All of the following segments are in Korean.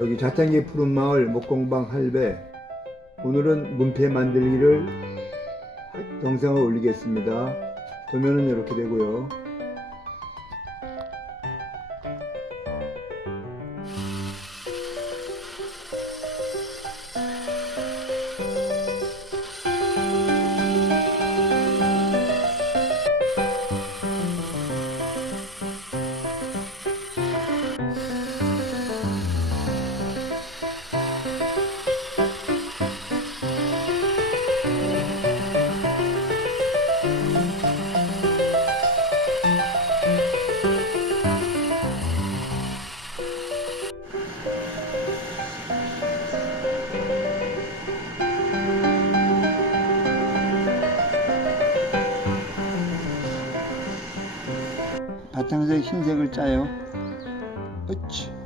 여기 자창기 푸른 마을 목공방 할배 오늘은 문패 만들기를 영상을 올리겠습니다. 도면은 이렇게 되고요 바탕색 흰색을 짜요 으치.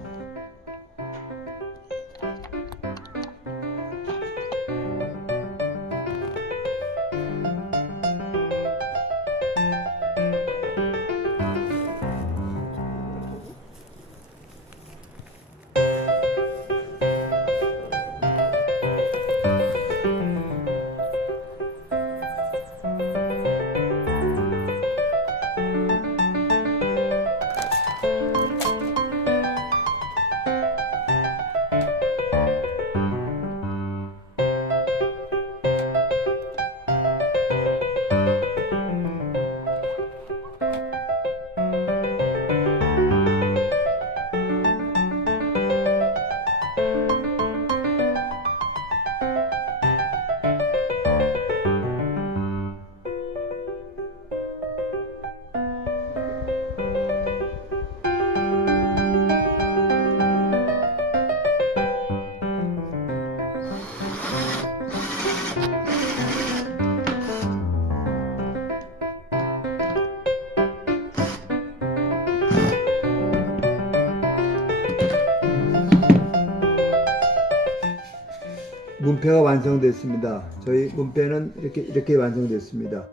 문패가 완성됐습니다. 저희 문패는 이렇게 이렇게 완성됐습니다.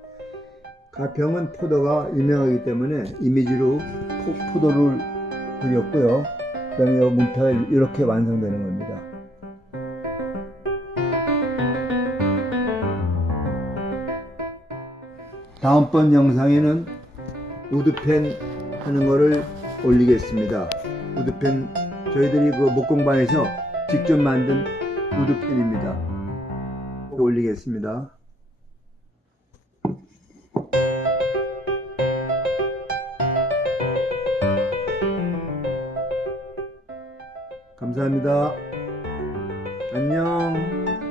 가평은 포도가 유명하기 때문에 이미지로 포, 도를 그렸고요. 그다음에 이 문패가 이렇게 완성되는 겁니다. 다음번 영상에는 우드펜 하는 거를 올리겠습니다. 우드펜 저희들이 그 목공방에서 직접 만든 우드펜입니다. 올리겠습니다. 감사합니다. 안녕.